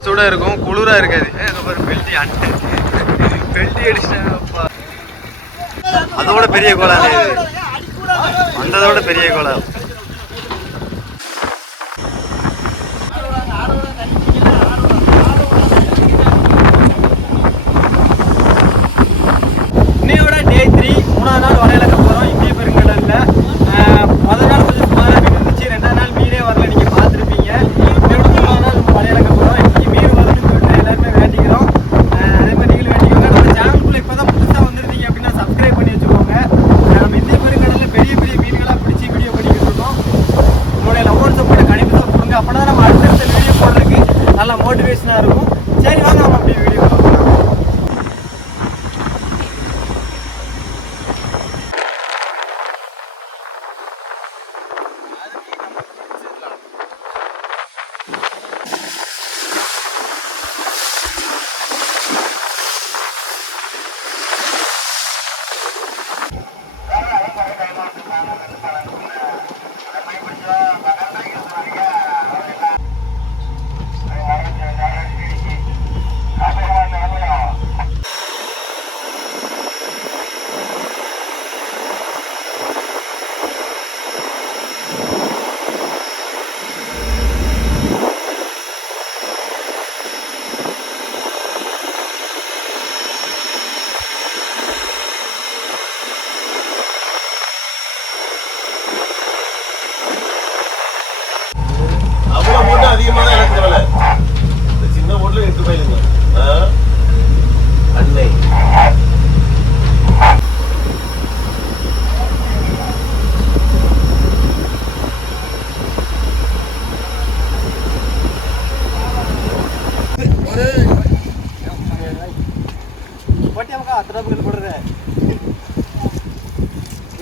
சுட இருக்கும் குளிரா இருக்காது. ஏ, இங்க பெல்டி பெல்ட்டி அடிச்சிட்டாங்கப்பா அதோட பெரிய கோலம் இது. வந்ததோட பெரிய கோலம்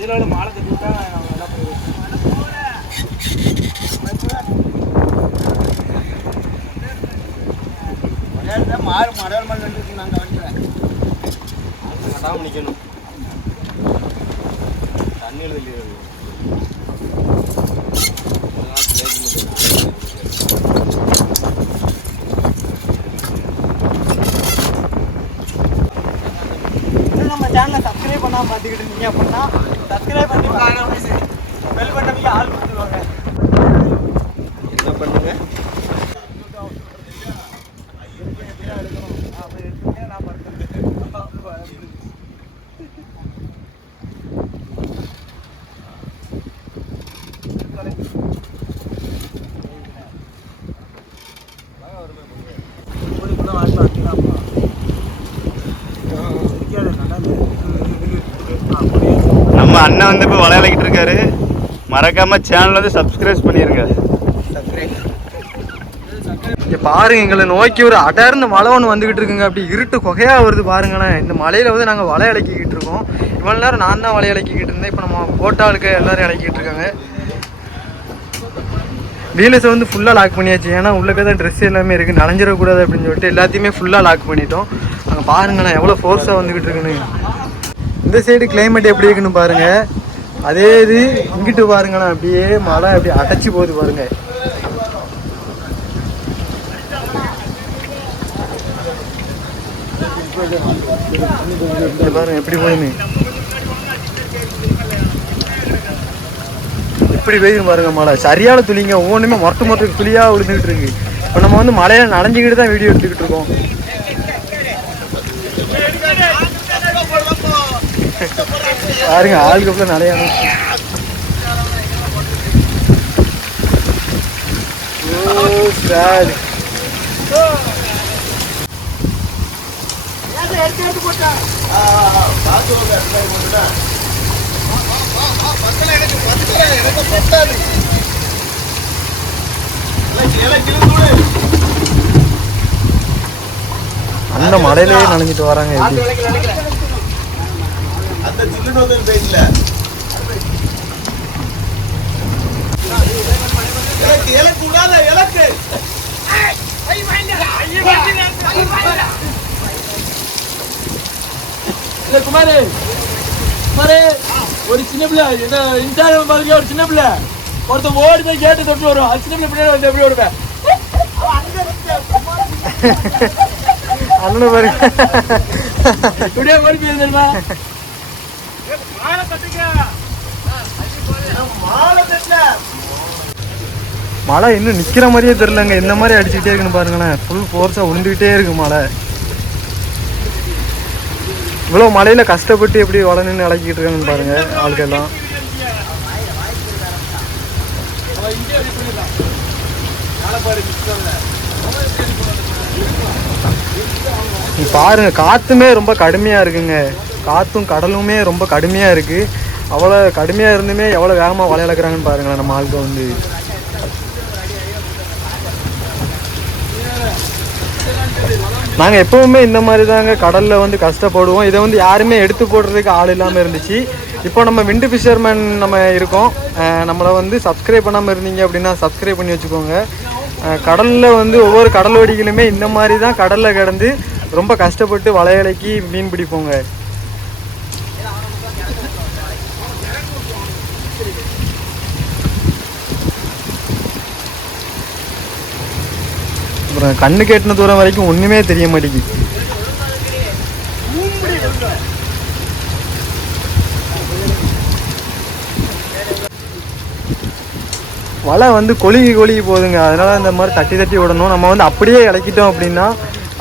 உள்ள மாலை கட்டி விட்டா நம்ம எல்லாம் மாறு மடல் மடல் நான் கவனிக்கிறேன் கட்டாம நிக்கணும் தண்ணியில் வெளியே நம்ம சேனலை சப்ஸ்கிரைப் பண்ணாமல் பார்த்துக்கிட்டு இருந்தீங்க அப்படின்னா சப்ஸ்கிரைப் பண்ணி பெல் பட்டனுக்கு ஆள் கொடுத்துருவாங்க என்ன பண்ணுங்க நம்ம அண்ணன் வந்து இப்போ விளையாடிக்கிட்டு இருக்காரு. மறக்காம சேனல் வந்து சப்ஸ்கிரைப் பண்ணிருங்க. இங்கே பாருங்க எங்களை நோக்கி ஒரு அடர்ந்த மழை ஒன்று வந்துகிட்டு இருக்குங்க. அப்படி இருட்டு கொகையாக வருது பாருங்களேன் இந்த மலையில் வந்து நாங்கள் வலை இலக்கிக்கிட்டு இருக்கோம். இவ்வளோ நேரம் நான் தான் வலை இலக்கிக்கிட்டு இருந்தேன். இப்போ நம்ம போட்டாளுக்கு எல்லாரும் இழக்கிட்டு இருக்காங்க. வீலர்ஸை வந்து ஃபுல்லாக லாக் பண்ணியாச்சு. ஏன்னா உள்ளக்க தான் ட்ரெஸ் எல்லாமே இருக்குது நனைஞ்சிடக்கூடாது அப்படின்னு சொல்லிட்டு எல்லாத்தையுமே ஃபுல்லாக லாக் பண்ணிட்டோம். அங்கே பாருங்களேன் எவ்வளோ ஃபோர்ஸாக வந்துக்கிட்டு இருக்குன்னு. இந்த சைடு கிளைமேட் எப்படி இருக்குன்னு பாருங்க. அதே இது இங்கிட்டு பாருங்களேன் அப்படியே மழை அப்படியே அடைச்சி போகுது பாருங்க. பாருங்க எப்படி போகுதுன்னு. எப்படி பெய்யுது பாருங்க மழை. சரியான துளிங்க ஒவ்வொன்றுமே மொரட்டு மொரட்டு துளியாக விழுந்துகிட்டு இருக்கு. இப்போ நம்ம வந்து மழையில நனைஞ்சுக்கிட்டு தான் வீடியோ எடுத்துக்கிட்டு இருக்கோம். பாருங்க ஆளுக்கு அப்புறம் நிறைய ஓ oh, sad. அந்த மலையிலேயே நனைஞ்சிட்டு வராங்க எப்படி அந்த சில்லுன்னு வந்து போயிடல இலக்கு இலக்கு விடாத இலக்கு. இல்ல குமாரு. குமாரு ஒரு சின்ன பிள்ளை. என்ன இன்ஸ்டாகிராம் பாருங்க ஒரு சின்ன பிள்ளை. ஒருத்தன் ஓடி போய் கேட்டு தொட்டு வரும் அசிடம் பின்னாடி வந்து எப்படி ஓடுவேன்? அண்ணனை பாருங்க. இப்படியே ஓடி மழை இன்னும் நிக்கிற மாதிரியே தெரியலங்க. இந்த மாதிரி அடிச்சுக்கிட்டே இருக்குன்னு பாருங்களேன். ஃபுல் ஃபோர்ஸா உளுந்துக்கிட்டே இருக்கு மழை. இவ்வளோ மழையில கஷ்டப்பட்டு எப்படி வள அழைக்கிட்டு இறக்கிட்டு இருக்காங்கன்னு பாருங்க ஆளுக்கெல்லாம் நீ பாருங்க காத்துமே ரொம்ப கடுமையா இருக்குங்க. காற்றும் கடலுமே ரொம்ப கடுமையாக இருக்குது அவ்வளோ கடுமையாக இருந்துமே எவ்வளோ வேகமாக வலையலக்கிறாங்கன்னு பாருங்களேன் நம்ம ஆளுக்கு வந்து. நாங்கள் எப்பவுமே இந்த மாதிரி தாங்க கடலில் வந்து கஷ்டப்படுவோம். இதை வந்து யாருமே எடுத்து போடுறதுக்கு ஆள் இல்லாமல் இருந்துச்சு. இப்போ நம்ம விண்டு ஃபிஷர்மேன் நம்ம இருக்கோம். நம்மளை வந்து சப்ஸ்கிரைப் பண்ணாமல் இருந்தீங்க அப்படின்னா சப்ஸ்கிரைப் பண்ணி வச்சுக்கோங்க. கடலில் வந்து ஒவ்வொரு கடலோடிகளுமே இந்த மாதிரி தான் கடலில் கிடந்து ரொம்ப கஷ்டப்பட்டு வலையலைக்கு மீன் பிடிப்போங்க. அப்புறம் கண்ணு கேட்டின தூரம் வரைக்கும் ஒன்றுமே தெரிய மாட்டேங்குது. வலை வந்து கொழுகி கொழுகி போகுதுங்க. அதனால் இந்த மாதிரி தட்டி தட்டி விடணும். நம்ம வந்து அப்படியே இறக்கிட்டோம் அப்படின்னா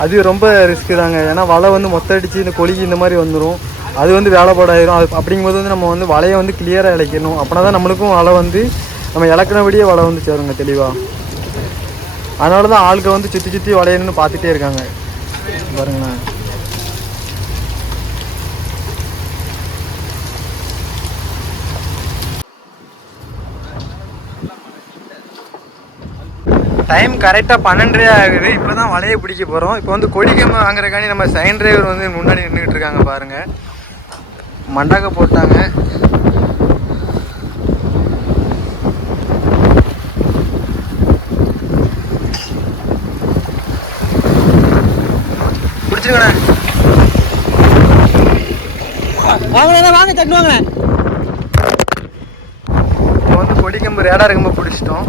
அது ரொம்ப ரிஸ்க்கு தாங்க. ஏன்னா வலை வந்து மொத்த அடித்து இந்த கொழுகி இந்த மாதிரி வந்துடும் அது வந்து வேலைப்பாடாயிரும் அது அப்படிங்கும்போது வந்து நம்ம வந்து வலையை வந்து கிளியராக இழைக்கணும் அப்படின்னா தான் நம்மளுக்கும் வலை வந்து நம்ம இழக்கினபடியே வலை வந்து சேருங்க தெளிவாக அதனால தான் ஆளுங்க வந்து சுற்றி சுற்றி வளையணும்னு பார்த்துட்டே இருக்காங்க. பாருங்களேன். டைம் கரெக்டாக பன்னெண்டரை ஆகுது. இப்போ தான் வலையை பிடிக்க போகிறோம் இப்போ வந்து கொடிக்கம்பு வாங்குறக்காண்டி நம்ம சைன் டிரைவர் வந்து முன்னாடி நின்றுக்கிட்டு இருக்காங்க பாருங்கள் மண்டாக்க போட்டாங்க. பிடிச்சிருக்கண்ணே வாங்க வாங்க தட்டு வாங்க இப்போ வந்து கொடிக்கம்பு ரேடாக இருக்கும்போது பிடிச்சிட்டோம்.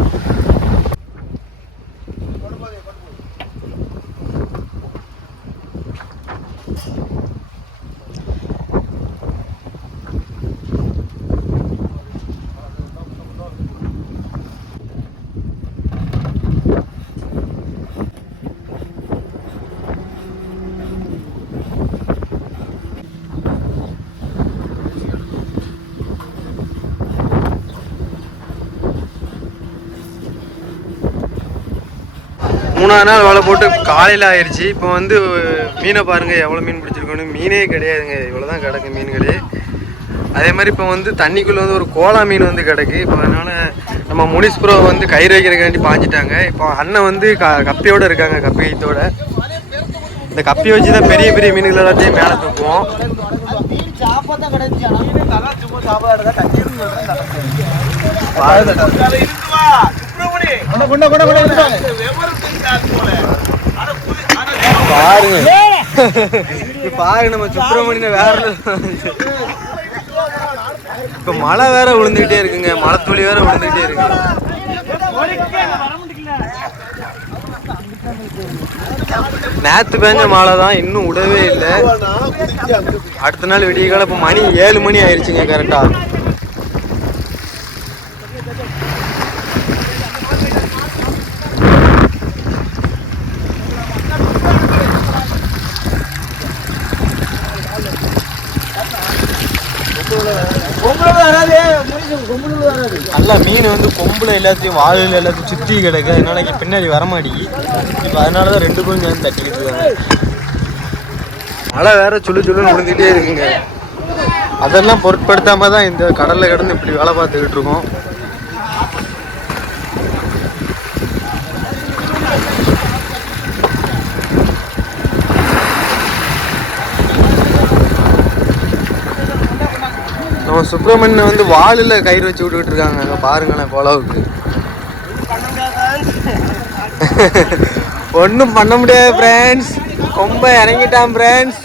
மூணாவது நாள் வலை போட்டு காலையில் ஆயிடுச்சு இப்போ வந்து மீனை பாருங்கள் எவ்வளோ மீன் பிடிச்சிருக்கோன்னு. மீனே கிடையாதுங்க. இவ்வளோ தான் கிடக்கு மீன்களே. அதே மாதிரி இப்போ வந்து தண்ணிக்குள்ளே வந்து ஒரு கோலா மீன் வந்து கிடக்கு. இப்போ அதனால் நம்ம முனிஸ் ப்ரோ வந்து கயிறு வைக்கிறக்காண்டி பாஞ்சிட்டாங்க. இப்போ அண்ணன் வந்து க கப்பியோடு இருக்காங்க கப்பி கைத்தோட இந்த கப்பி வச்சு தான் பெரிய பெரிய மீன்கள் எல்லாத்தையும் மேலே தூக்குவோம். பாருங்க. இப்ப பாருங்க நம்ம சுப்பிரமணியன் வேற. இப்ப மழை வேற விழுந்துகிட்டே இருக்குங்க. மழை துளி வேற விழுந்துகிட்டே இருக்கு. நேத்து பேஞ்ச மழை தான் இன்னும் விடவே இல்லை. அடுத்த நாள் விடிய காலம் இப்போ மணி ஏழு மணி ஆயிடுச்சுங்க கரெக்டா நல்லா மீன் வந்து கொம்புல எல்லாத்தையும் வாழையில் எல்லாத்தையும் சுற்றி கிடக்கு. அதனால இங்கே பின்னாடி வரமாட்டேங்கி இப்போ அதனால தான் ரெண்டு பேரும் சேர்ந்து தட்டிக்கிட்டு இருக்காங்க. மழை வேற சுழு சுழுன்னு விழுந்துகிட்டே இருக்குங்க. அதெல்லாம் பொருட்படுத்தாம தான் இந்த கடல்ல கிடந்து இப்படி வேலை பார்த்துக்கிட்டு இருக்கோம். நம்ம சுப்பிரமணியன் வந்து வாளில் கயிறு வச்சு விட்டுக்கிட்டு இருக்காங்க. அங்கே பாருங்களேன் குளவுக்கு ஒன்றும் பண்ண முடியாது ஃப்ரெண்ட்ஸ் ரொம்ப இறங்கிட்டான் ஃப்ரெண்ட்ஸ்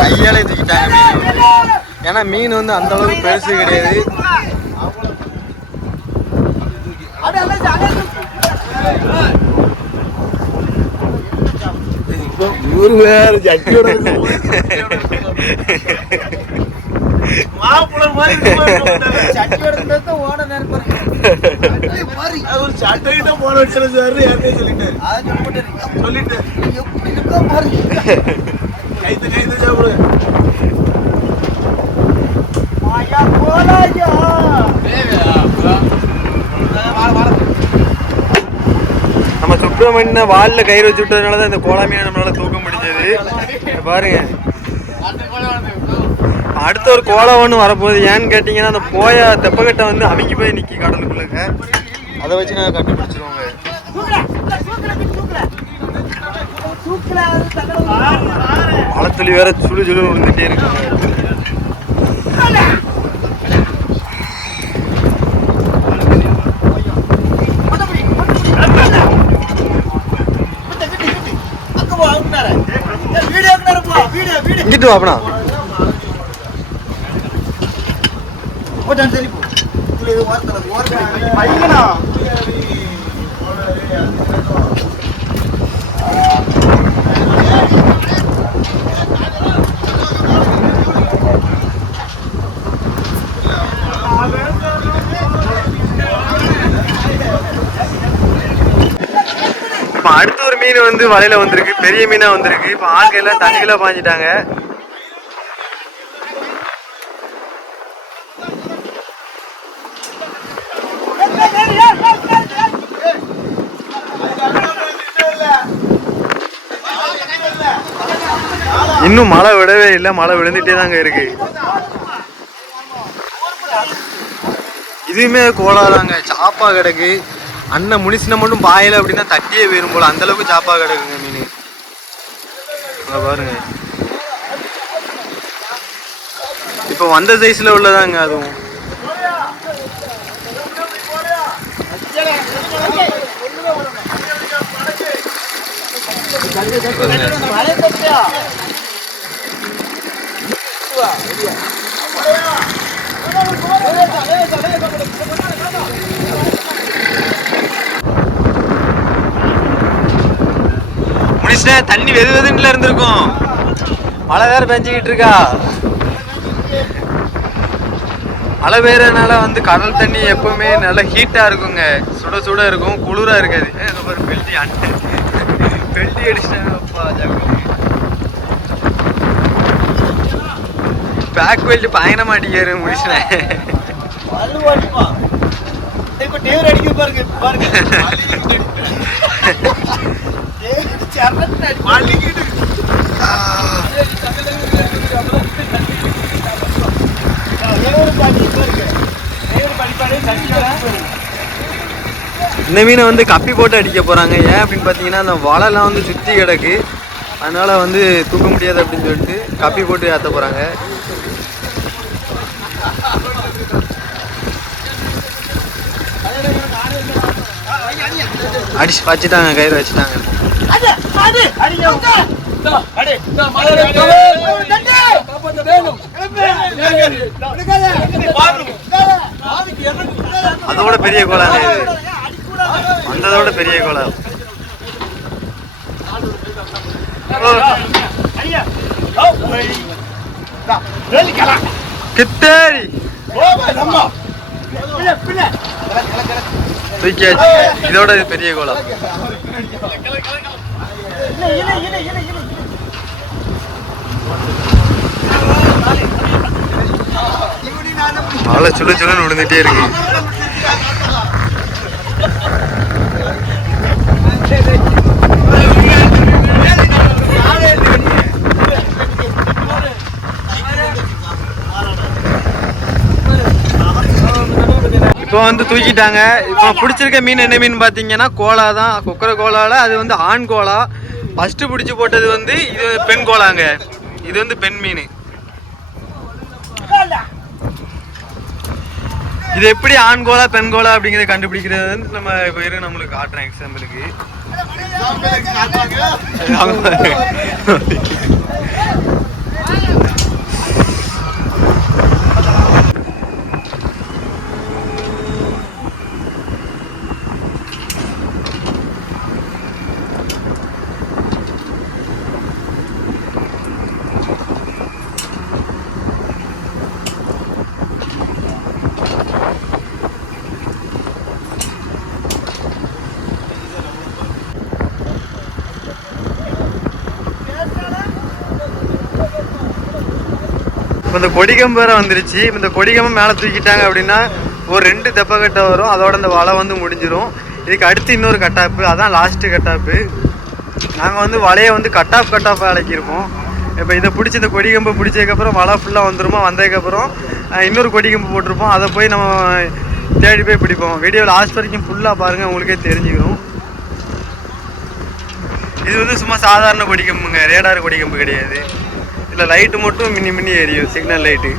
கையாலே தூக்கிட்டாங்க ஏன்னா மீன் வந்து அந்த அளவுக்கு பெருசு கிடையாது. இவரு வேற ஜட்டியோட மாப்பிள்ளை மாதிரி. சட்டியோட ஓட நேரம் பாருங்க. அது ஒரு சட்டை கிட்ட போன வச்சிருந்தாரு சார் யார்கிட்டயும் சொல்லிட்டாரு அதை சொல்லி போட்டாரு. சொல்லிட்டாரு எப்படி இருக்கோ பாருங்க. கைத்து கைத்து சாப்பிடு மாயா போலாயா. சுப்பிரமணியனை வாலில் கயிறு வச்சு விட்டதுனால தான் இந்த கோலாமியை நம்மளால தூக்க முடிஞ்சது. பாருங்க. அடுத்த ஒரு கோலம் ஒன்று வரப்போகுது. ஏன்னு கேட்டிங்கன்னா அந்த போய தெப்பக்கட்டை வந்து அமுங்கி போய் நிற்கி கடலுக்குள்ளங்க அதை வச்சு நாங்கள் கண்டுபிடிச்சிருவோங்க. மழைத்துளி வேற சுடு சுடு விழுந்துட்டே இருக்கு அங்க போ, அங்க நேரா. ஏய், வீடியோ நேரா போ, வீடியோ, வீடியோ. இங்கிட்டு வாப்பனா போட்டான் சரி போ. இதுல இது ஓரத்துல, ஓரத்துல. பையனா? இப்போ அடுத்த ஒரு மீன் வந்து வலையில வந்திருக்கு பெரிய மீனா வந்திருக்கு. இப்போ ஆட்கள் எல்லாம் தண்ணிக்குள்ள பாஞ்சிட்டாங்க. இன்னும் மழை விடவே இல்லை மழை விழுந்துட்டே தாங்க இருக்கு. இதுவுமே கோலாதாங்க சாப்பா கிடக்கு. அண்ணன் முனிசின மட்டும் பாயல அப்படின்னா தட்டியே போயிடும் போல. அந்த அளவுக்கு சாப்பா கிடக்குங்க மீன். பாருங்க. இப்போ வந்த சைஸில் உள்ளதாங்க அதுவும். மழை முனிசின தண்ணி வெது வெதுன்னுல இருந்திருக்கும். மழை வேற பெஞ்சுக்கிட்டு இருக்கா. மழை பெய்யறதுனால வந்து கடல் தண்ணி எப்பவுமே நல்லா ஹீட்டா இருக்குங்க. சுட சுட இருக்கும் குளிரா இருக்காது. பாரு பெல்ட்டி அண்ணன் பெல்ட்டி அடிச்சிட்டாங்கப்பா பேக் பெல்ட் பயணம் மாட்டிக்காரு முடிச்சினேன் பாருங்க பாருங்க. இந்த மீனை வந்து கப்பி போட்டு அடிக்க போறாங்க. ஏன் அப்படின்னு பார்த்தீங்கன்னா அந்த வலைலாம் வந்து சுற்றி கிடக்கு. அதனால வந்து தூக்க முடியாது அப்படின்னு சொல்லிட்டு கப்பி போட்டு ஏற்ற போறாங்க. அடிச்சு வச்சுட்டாங்க கயிறு வச்சுட்டாங்க. அதோட பெரிய கோலாங்க அந்ததோட பெரிய கோலா அடியா. ஓ, கித்தேரி தூக்கியாச்சு. இதோட பெரிய கோலம் மழை சுடு சுடுன்னு விழுந்துட்டே இருக்கு. இப்போ வந்து தூக்கிட்டாங்க. இப்போ பிடிச்சிருக்க மீன் என்ன மீன் பார்த்தீங்கன்னா கோலா தான். குக்கரை கோலாவில் அது வந்து ஆண் கோலா. ஃபர்ஸ்ட் பிடிச்சி போட்டது வந்து இது பெண் கோலாங்க. இது வந்து பெண் மீன். இது எப்படி ஆண் கோலா பெண் கோலா அப்படிங்கறத கண்டுபிடிக்கிறது வந்து நம்ம இரு நம்மளுக்கு காட்டுறேன் எக்ஸாம்பிளுக்கு இப்போ இந்த கொடிகம் வேற வந்துருச்சு. இந்த கொடிகமும் மேலே தூக்கிட்டாங்க அப்படின்னா ஒரு ரெண்டு தெப்ப கட்டை வரும். அதோட இந்த வலை வந்து முடிஞ்சிடும் இதுக்கு அடுத்து இன்னொரு கட்டாப்பு. அதான் லாஸ்ட்டு கட்டாப்பு. நாங்கள் வந்து வலையை வந்து கட்டாப் கட்டாப்பாக இறக்கியிருப்போம் இப்போ இதை பிடிச்சி இந்த கொடிகம்பை பிடிச்சதுக்கப்புறம் வலை ஃபுல்லாக வந்துருமா? வந்ததுக்கப்புறம் இன்னொரு கொடிகம்பு போட்டிருப்போம். அதை போய் நம்ம தேடி போய் பிடிப்போம். வீடியோ லாஸ்ட் வரைக்கும் ஃபுல்லாக பாருங்கள் உங்களுக்கே தெரிஞ்சுக்கிறோம் இது வந்து சும்மா சாதாரண கொடிக்கம்புங்க ரேடார் கொடிக்கம்பு கிடையாது. இல்லை லைட்டு மட்டும் மின்னி மின்னி எரியும் சிக்னல் லைட்டு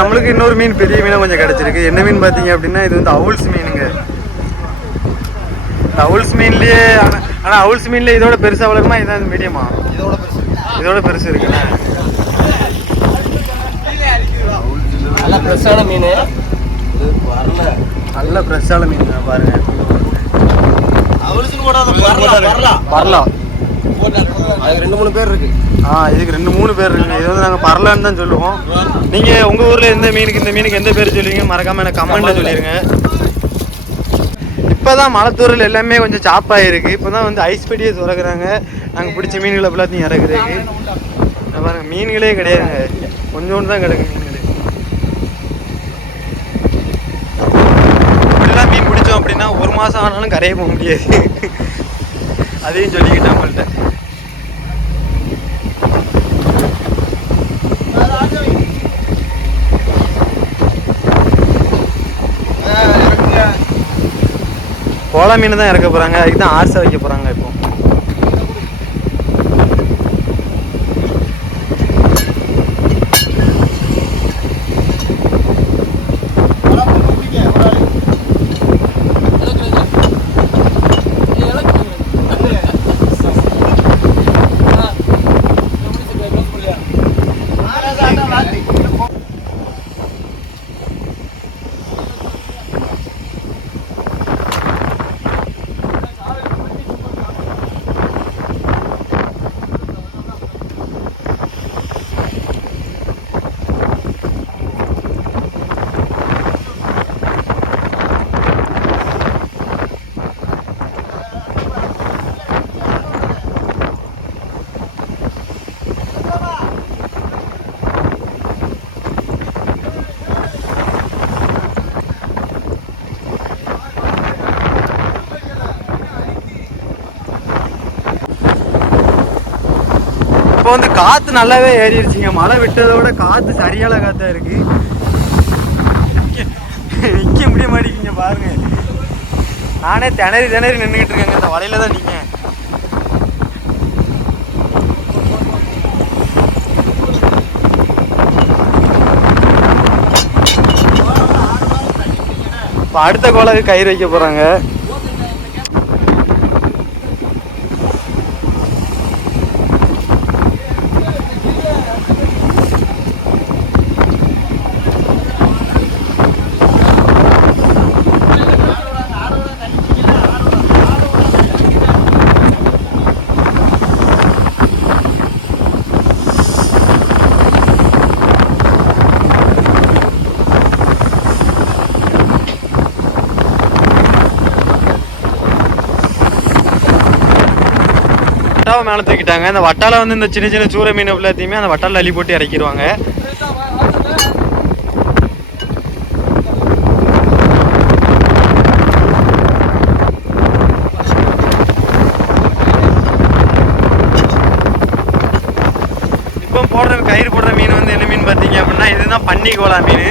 நம்மளுக்கு இன்னொரு மீன் பெரிய மீனாக கொஞ்சம் கிடச்சிருக்கு. என்ன மீன் பார்த்தீங்க அப்படின்னா இது வந்து அவுல்ஸ் மீனுங்க. அவுல்ஸ் மீன்லேயே ஆனால் ஆனால் அவுல்ஸ் மீன்லேயே இதோட பெருசாக வளருமா? இதான் மீடியமா இதோட பெருசு இதோட பெருசு இருக்குண்ணே நல்லா ஃப்ரெஷ்ஷான மீன். வரல. நல்ல ஃப்ரெஷ்ஷான மீன் பாருங்க. அவளுக்கு போடாத வரலாம் வரலாம். வரலாம். அதுக்கு ரெண்டு மூணு பேர் இருக்கு. ஆ இதுக்கு ரெண்டு மூணு பேர் இருக்குங்க இது வந்து நாங்கள் பரலான்னு தான் சொல்லுவோம். நீங்கள் உங்கள் ஊரில் எந்த மீனுக்கு இந்த மீனுக்கு எந்த பேர் சொல்லுவீங்க? மறக்காமல் எனக்கு கமெண்ட்டில் சொல்லிடுங்க இப்போ தான் மலத்தூரில் எல்லாமே கொஞ்சம் சாப்பாயிருக்கு இப்போ தான் வந்து ஐஸ் பெட்டியை திறக்கிறாங்க. நாங்கள் பிடிச்ச மீன்களை எல்லாத்தையும் இறக்குறதுக்கு. பாருங்கள் மீன்களே கிடையாதுங்க. கொஞ்சோண்டு தான் கிடக்கு மீன்கள். இப்படிலாம் மீன் பிடிச்சோம் அப்படின்னா ஒரு மாதம் ஆனாலும் கரையை போக முடியாது. அதையும் சொல்லிக்கிட்டேன் நம்மள்கிட்ட கோலா மீன் தான் இறக்க போகிறாங்க அதுக்கு தான் ஆர்சா வைக்க போகிறாங்க இப்போ. இப்போ வந்து காற்று நல்லாவே ஏறிடுச்சிங்க. மழை விட்டதோட காற்று சரியான காற்றா இருக்கு. நிற்க முடிய மாட்டேங்க பாருங்க. நானே திணறி திணறி நின்றுக்கிட்டு இருக்கேங்க. இந்த வலையில தான் நிற்கேன் இப்போ அடுத்த கோலாக்கு கயிறு வைக்க போகிறாங்க மேலே தூக்கிட்டாங்க. அந்த வட்டால வந்து இந்த சின்ன சின்ன சூற மீன் எல்லாத்தையுமே அந்த வட்டால அள்ளி போட்டு இறக்கிடுவாங்க இப்போ போடுற கயிறு போடுற மீன் வந்து என்ன மீன் பார்த்தீங்க அப்படின்னா இதுதான் பன்னி கோலா மீன்.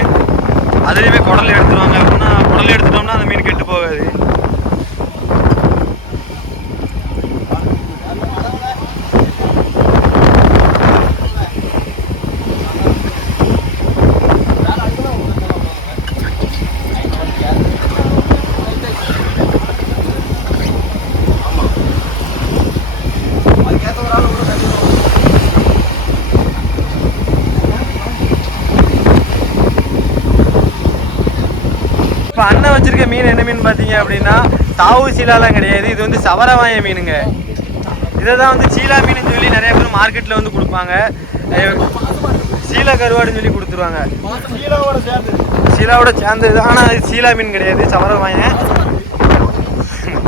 அதுலேயுமே குடல் எடுத்துருவாங்க அப்படின்னா குடல் எடுத்துட்டோம்னா அந்த மீன் கெட்டு போகாது இப்போ அண்ணன் வச்சிருக்க மீன் என்ன மீன் பார்த்தீங்க அப்படின்னா தாவு சீலாலாம் கிடையாது. இது வந்து சவரவாய மீனுங்க. இதை தான் வந்து சீலா மீன் சொல்லி நிறைய பேர் மார்க்கெட்டில் வந்து கொடுப்பாங்க. சீலா கருவாடுன்னு சொல்லி கொடுத்துருவாங்க. சீலாவோட சேர்ந்து சீலாவோட சேர்ந்தது ஆனால் அது சீலா மீன் கிடையாது. சவரவாய.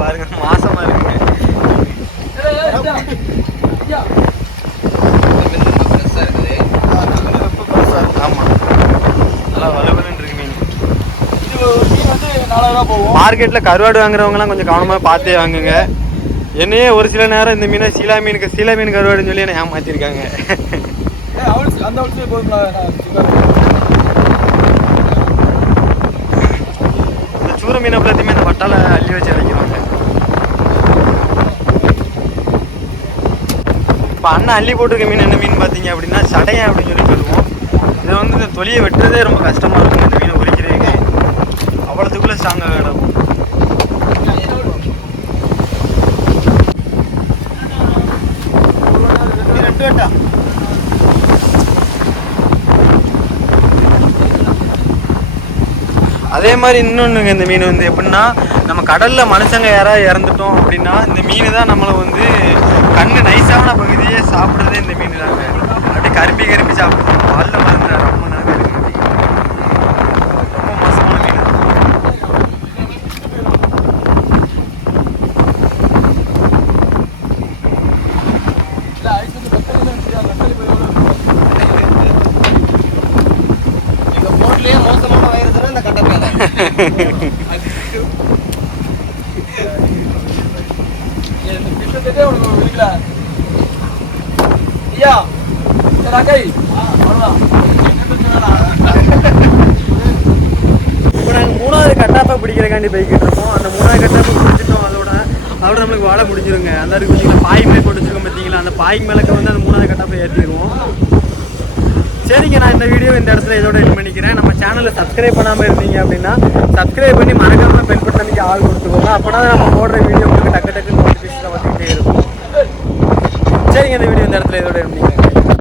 பாருங்க மாசமாக இருக்குங்க. ஆமாம் நல்லா வலுவலுன்னு இருக்கு மீன் இது ஒரு மீன் வந்து நாலாயிரம் ரூபா போகும் மார்க்கெட்டில் கருவாடு வாங்குறவங்கலாம் கொஞ்சம் கவனமாக பார்த்தே வாங்குங்க. என்னையே ஒரு சில நேரம் இந்த மீனை சீலா மீனுக்கு சீலா மீன் கருவாடுன்னு சொல்லி என்னை சுகர் இந்த சூர மீனை எல்லாத்தையுமே இந்த வட்டால அள்ளி வச்சு இறக்கிடுவாங்க. இப்போ அண்ணன் அள்ளி போட்டிருக்க மீன் என்ன மீன் பார்த்தீங்க அப்படின்னா சடையன் அப்படின்னு சொல்லி சொல்லுவோம். இது வந்து இந்த தொலியை வெட்டுறதே ரொம்ப கஷ்டமாக இருக்கும். அவ்வளோத்துக்குள்ளே ஸ்ட்ராங்காக கிடக்கும். ரெண்டு அதே மாதிரி இன்னொன்றுங்க இந்த மீன் வந்து எப்படின்னா நம்ம கடலில் மனுஷங்க யாராவது இறந்துட்டோம் அப்படின்னா இந்த மீன் தான் நம்மளை வந்து கண்ணு நைஸான பகுதியே சாப்பிட்றதே இந்த மீன் தாங்க. அப்படியே கரும்பி கரும்பி சாப்பிடுவோம் பாலில் மருந்து ரொம்ப நாள் இருக்கு ரொம்ப மோசமான மீன் இல்ல ஐஸ் வந்து வெத்தலை தான் சரியா வெத்தலை போய் எவ்வளவு எங்க போட்லயே மோசமான வைரஸ்னா இந்த கட்டப்பேதை இந்த பின்னத்தே உனக்கு விடுக்கல ஐயா சரி இப்போ நாங்கள் மூணாவது கட்டாப்பாக பிடிக்கிறக்காண்டி போய்கிட்டு இருக்கோம். அந்த மூணாவது கட்டாப்பை பிடிச்சிட்டோம். அதோட அதோட நம்மளுக்கு வாழை முடிஞ்சிருங்க. அந்த இருக்கு பாய் மேலே போட்டு வச்சுருக்கோம் பார்த்தீங்களா அந்த பாய் மேலே வந்து அந்த மூணாவது கட்டாப்பை ஏற்றிடுவோம். சரிங்க நான் இந்த வீடியோ இந்த இடத்துல இதோட இது பண்ணிக்கிறேன். நம்ம சேனலை சப்ஸ்கிரைப் பண்ணாமல் இருந்தீங்க அப்படின்னா சப்ஸ்கிரைப் பண்ணி மறக்காம பெல் பட்டனுக்கு ஆள் கொடுத்துக்கோங்க. அப்போனா நம்ம போடுற வீடியோ உங்களுக்கு டக்கு டக்கு நோட்டிஃபிகேஷன் வந்துகிட்டே இருக்கும். சரிங்க இந்த வீடியோ இந்த இடத்துல இதோட என் பண்ணிக்கிறேன்.